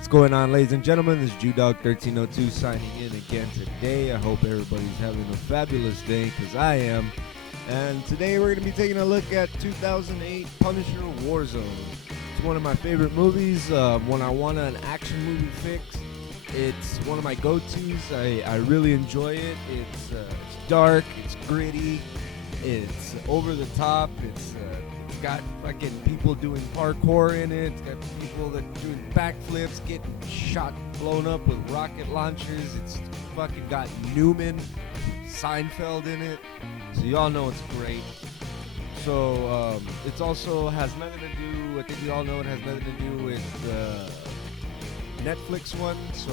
What's going on, ladies and gentlemen? This is Jewdog1302 signing in again today. I hope everybody's having a fabulous day, because I am. And today we're going to be taking a look at 2008 Punisher Warzone. It's one of my favorite movies. When I want an action movie fix, it's one of my go-tos. I really enjoy it. It's dark, it's gritty, it's over the top, it's got fucking people doing parkour in it. It's got people that doing backflips, getting shot, blown up with rocket launchers. It's fucking got Newman, Seinfeld in it. So y'all know it's great. So it also has nothing to do, I think we all know it has nothing to do with the Netflix one. So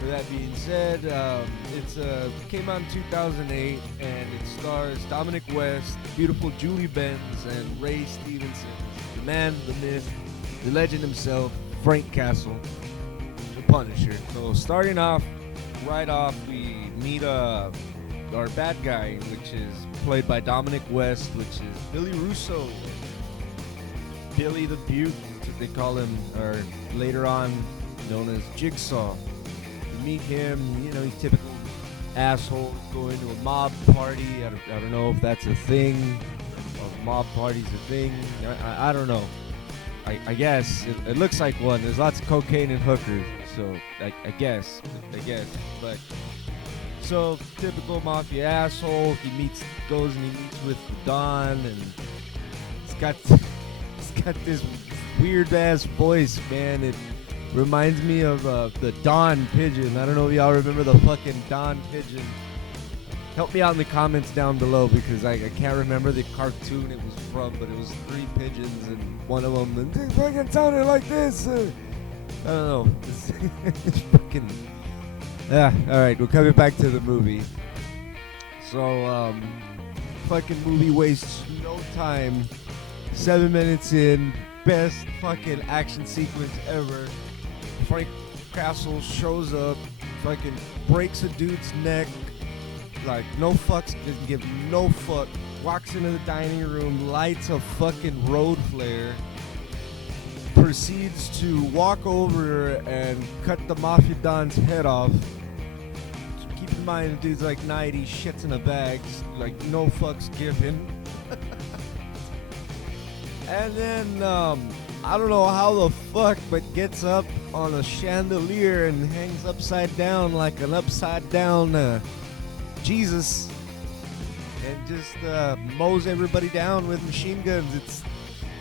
with that being said, it came out in 2008, and it stars Dominic West, beautiful Julie Benz, and Ray Stevenson, the man, the myth, the legend himself, Frank Castle, the Punisher. So starting off, right off, we meet our bad guy, which is played by Dominic West, which is Billy Russo, Billy the Butte, that's what they call him, or later on known as Jigsaw. Meet him, he's typical asshole. He's going to a mob party. I don't know if that's a thing. A mob party's a thing. I don't know. I guess it looks like one. There's lots of cocaine and hookers, so I guess. But so typical mafia asshole. Goes and he meets with the Don, and he's got this weird ass voice, man. It reminds me of the Don Pigeon. I don't know if y'all remember the fucking Don Pigeon. Help me out in the comments down below, because I can't remember the cartoon it was from, but it was three pigeons, and one of them fucking sounded like this. I don't know. It's fucking... Yeah, alright, we're coming back to the movie. So, fucking movie wastes no time. 7 minutes in, best fucking action sequence ever. Frank Castle shows up, fucking breaks a dude's neck, like no fucks, doesn't give no fuck, walks into the dining room, lights a fucking road flare, proceeds to walk over and cut the Mafia Don's head off. Keep in mind, the dude's like 90, shits in a bag, like no fucks given. And then, I don't know how the fuck, but gets up on a chandelier and hangs upside down like an upside down Jesus, and just mows everybody down with machine guns. It's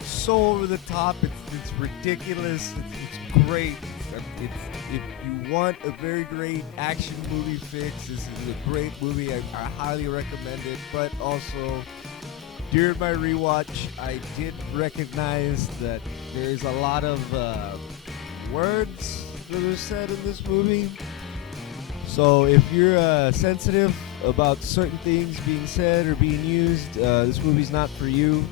so over the top. It's ridiculous. It's great. If you want a very great action movie fix, this is a great movie. I highly recommend it. But also, during my rewatch, I did recognize that there's a lot of words that are said in this movie. So if you're sensitive about certain things being said or being used, this movie's not for you.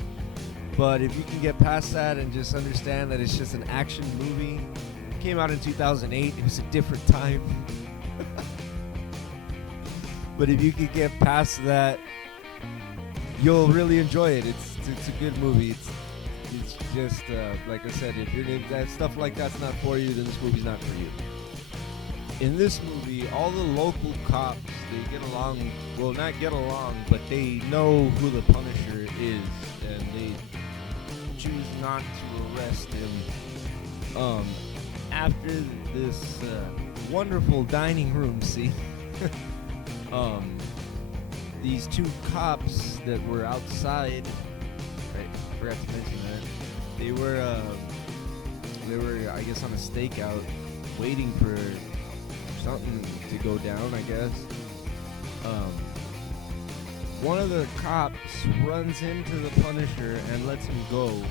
But if you can get past that and just understand that it's just an action movie, it came out in 2008. It was a different time. But if you could get past that, you'll really enjoy it. It's a good movie. It's just like I said, if that stuff like that's not for you, then this movie's not for you. In this movie, all the local cops, they get along. Well, not get along, but they know who the Punisher is, and they choose not to arrest him. After this wonderful dining room scene, these two cops that were outside, I forgot to mention that, they were I guess on a stakeout, waiting for something to go down, I guess. One of the cops runs into the Punisher and lets him go,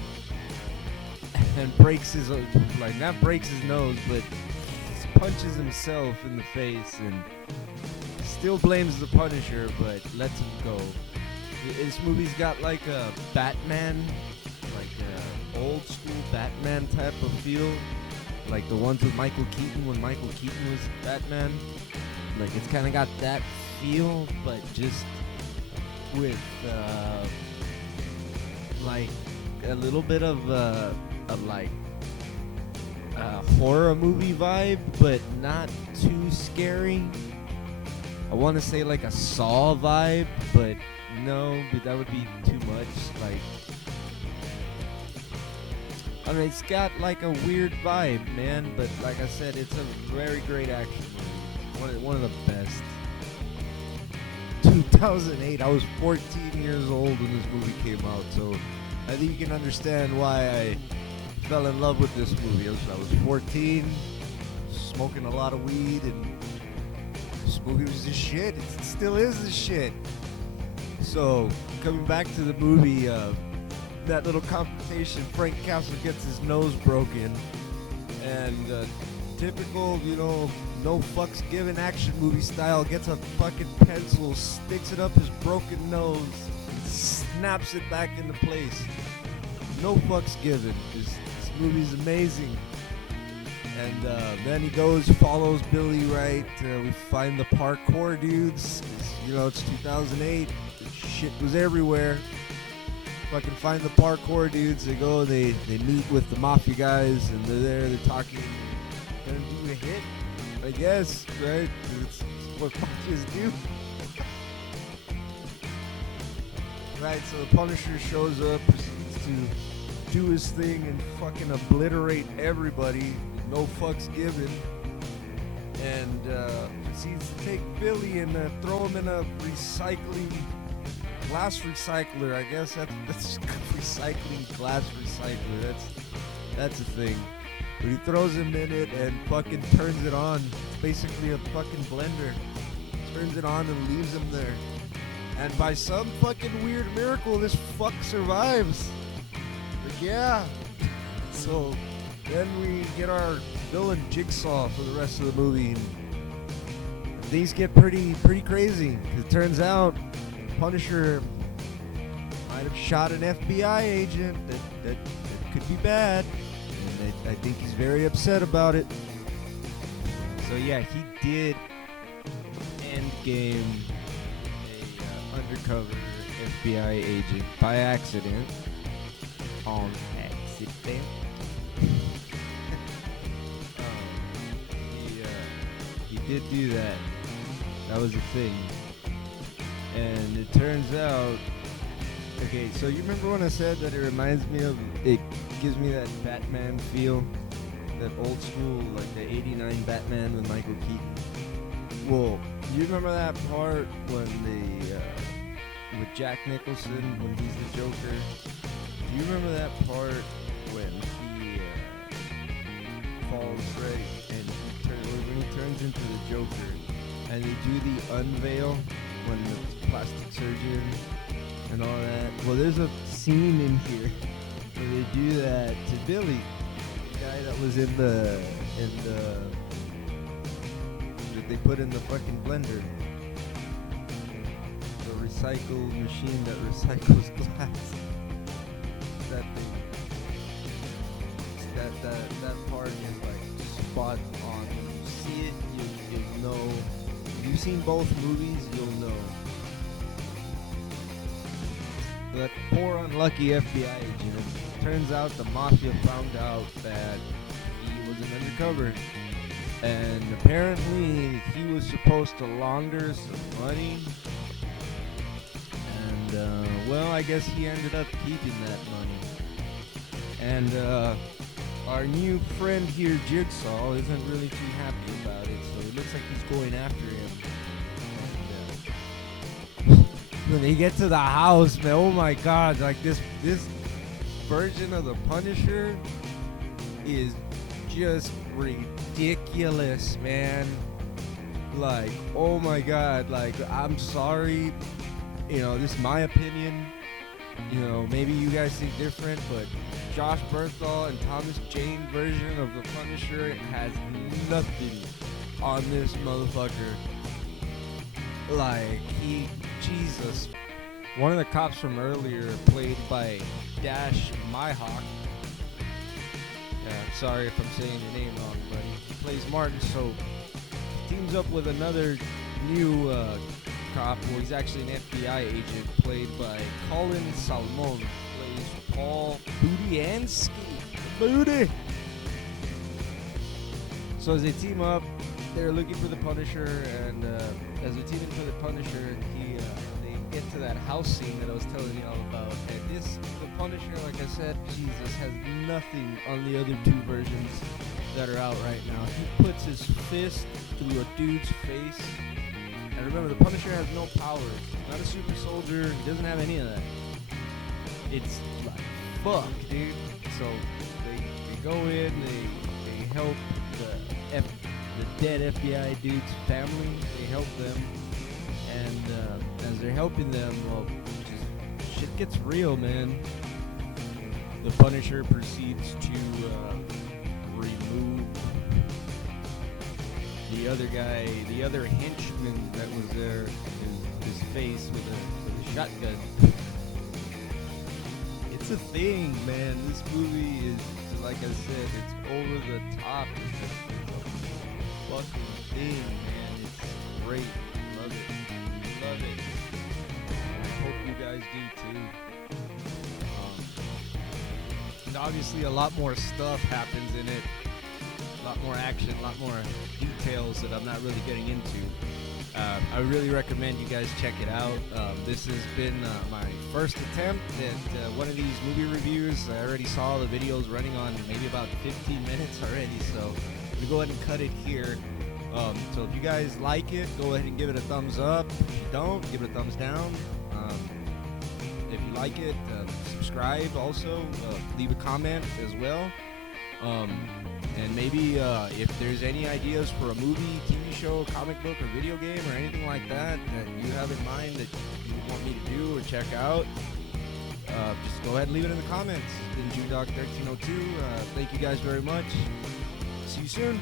and breaks his, not breaks his nose, but punches himself in the face, and still blames the Punisher, but lets him go. This movie's got like a Batman, like a old school Batman type of feel, like the ones with Michael Keaton when Michael Keaton was Batman. Like it's kind of got that feel, but just with like a little bit of like horror movie vibe, but not too scary. I want to say like a Saw vibe, but no, but that would be too much. Like, I mean, it's got like a weird vibe, man. But like I said, it's a very great action movie. One of the best. 2008. I was 14 years old when this movie came out, so I think you can understand why I fell in love with this movie. I was 14, smoking a lot of weed, and this movie was the shit. It still is the shit. So, coming back to the movie, that little confrontation, Frank Castle gets his nose broken, and typical, no fucks given action movie style, gets a fucking pencil, sticks it up his broken nose, and snaps it back into place. No fucks given. This movie's amazing. And then he follows Billy, right? We find the parkour dudes. It's 2008. This shit was everywhere. Fucking find the parkour dudes. They meet with the mafia guys, and they're talking. Gonna do a hit, I guess, right? It's what mafias do. Right, so the Punisher shows up, proceeds to do his thing and fucking obliterate everybody. No fucks given. And proceeds to take Billy and throw him in a glass recycler. I guess that's recycling glass recycler. That's a thing. But he throws him in it and fucking turns it on. Basically a fucking blender. Turns it on and leaves him there. And by some fucking weird miracle, this fuck survives. Like, yeah. So then we get our villain Jigsaw for the rest of the movie. And things get pretty crazy. 'Cause it turns out Punisher might have shot an FBI agent. That could be bad. And I think he's very upset about it. So yeah, he did endgame a undercover FBI agent by accident. On accident. He did do that. That was a thing. And it turns out, okay, so you remember when I said that it reminds me of, it gives me that Batman feel, that old school, like the 89 Batman with Michael Keaton. Well, you remember that part when with Jack Nicholson, when he's the Joker? Do you remember that part when he falls right, and when he turns into the Joker, and they do the unveil when the plastic surgeon and all that? Well, there's a scene in here where they do that to Billy, the guy that was in the that they put in the fucking blender, the recycle machine that recycles glass. That thing. That part is like spot on. When you see it, you'll know. If you've seen both movies, you'll know. That poor unlucky FBI agent. It turns out the mafia found out that he was an undercover, and apparently he was supposed to launder some money. And well, I guess he ended up keeping that money. And our new friend here, Jigsaw, isn't really too happy about it, so it looks like he's going after him. And when they get to the house, man, oh my god, like this version of the Punisher is just ridiculous, man. Like, oh my god, like, I'm sorry, this is my opinion. Maybe you guys think different, but Josh Bernthal and Thomas Jane version of the Punisher has nothing on this motherfucker. Like, Jesus. One of the cops from earlier, played by Dash Myhawk. I'm sorry if I'm saying your name wrong, but he plays Martin, so he teams up with another new cop. Well, he's actually an FBI agent, played by Colin Salmon. Plays Paul Budiansky. Booty! So as they team up, they're looking for the Punisher, and as they're teaming for the Punisher, they get to that house scene that I was telling you all about. And the Punisher, like I said, Jesus, has nothing on the other two versions that are out right now. He puts his fist through a dude's face. And remember, the Punisher has no powers. He's not a super soldier. He doesn't have any of that. It's like, fuck, dude. So they go in, they help the dead FBI dude's family. They help them, and as they're helping them, well, just shit gets real, man. The Punisher proceeds to remove the other guy, the other henchman that was there, his face with a shotgun. It's a thing, man. This movie is, like I said, it's over the top. It's a fucking thing, man. It's great. Love it. Love it. I hope you guys do too. And obviously a lot more stuff happens in it. A lot more action, a lot more details that I'm not really getting into. I really recommend you guys check it out. This has been my first attempt at one of these movie reviews. I already saw the videos running on maybe about 15 minutes already, so I'm going to go ahead and cut it here. So if you guys like it, go ahead and give it a thumbs up. If you don't, give it a thumbs down. If you like it, subscribe also. Leave a comment as well. And maybe if there's any ideas for a movie, TV show, comic book, or video game, or anything like that you have in mind that you want me to do or check out, just go ahead and leave it in the comments. It's been JewDog1302. Thank you guys very much. See you soon.